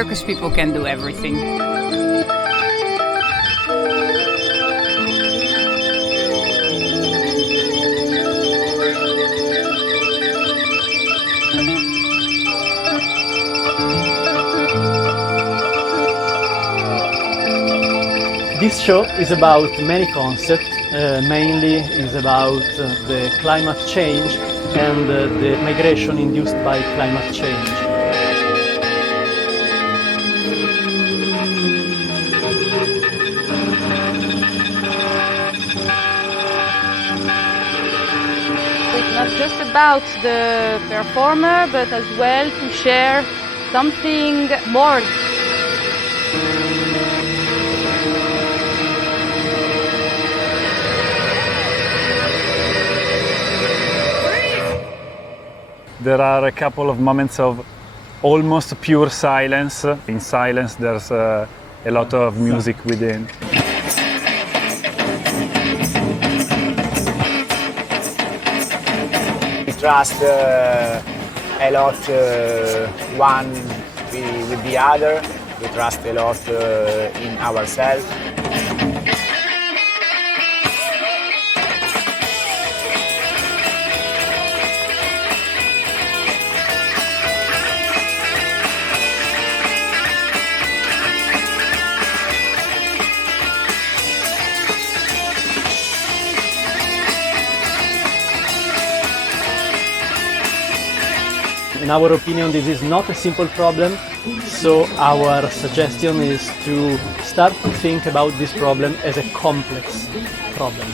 circus people can do everything. This show is about many concepts, mainly is about the climate change and the migration induced by climate change. It's not just about the performer, but as well to share something more. There are a couple of moments of almost pure silence. In silence there's a lot of music within. We trust a lot one with the other. We trust a lot in ourselves. In our opinion, this is not a simple problem, so our suggestion is to start to think about this problem as a complex problem.